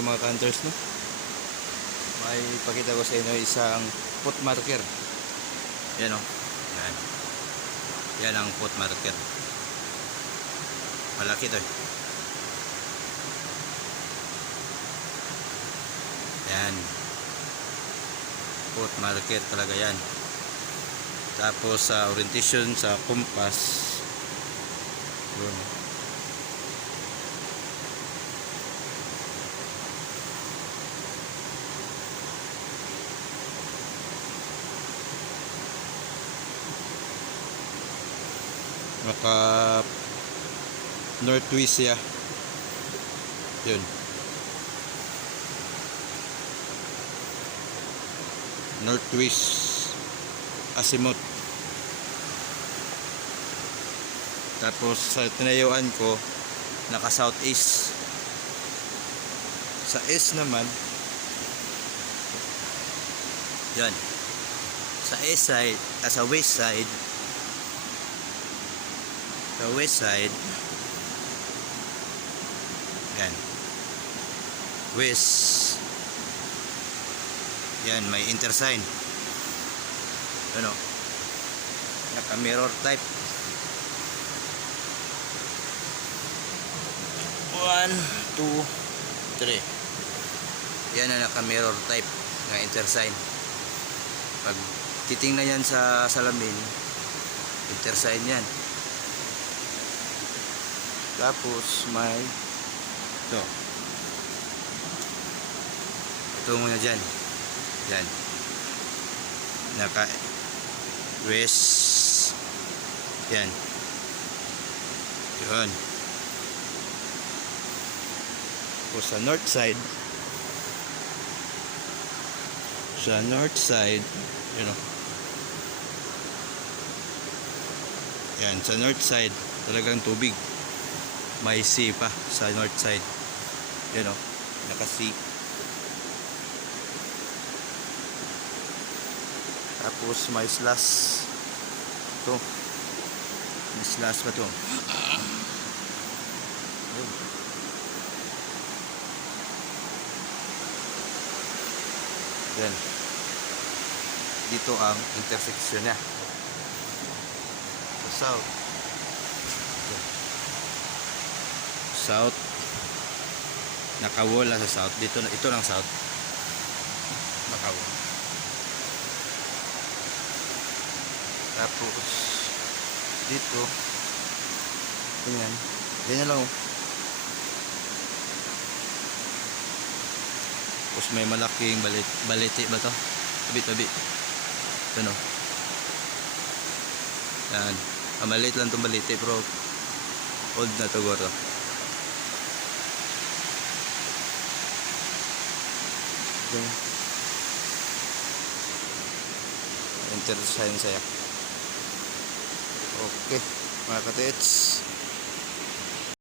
Ito mga counters no. May pakita ko sa inyo isang foot marker. Yan o. Yan. Yan ang foot marker. Malaki to eh. Yan. Foot marker talaga yan. Tapos sa orientation sa compass. Yun. Naka northwest siya. Yun. Northwest asimot. Tapos sa tinayuan ko naka southeast. Sa east naman yan. Sa east side, ah, sa west side sa west side. Yan. West. Yan may intersign ano? Naka mirror type. 1 2 3 yan ang naka mirror type na intersign pag titingnan yan sa salamin intersign yan tapos may ito. Ito muna dyan. Dyan. Naka west. Yan. Yun. Tapos sa north side. Sa north side. You know. Yan. Sa north side. Talagang tubig may sea pa sa north side. Yun o naka sea tapos may slash ito. May slash pa to Yun. yan dito ang intersection niya. Sa south south. Nakawala sa south. Dito ito lang south. Nakawala tapos dito. Ganyan ganyan lang oh. tapos may malaking balit, baliti ba to? Tabi tabi. Ito yan ah, maliit lang itong baliti pero old na to goro yung intersign saya okay mga katits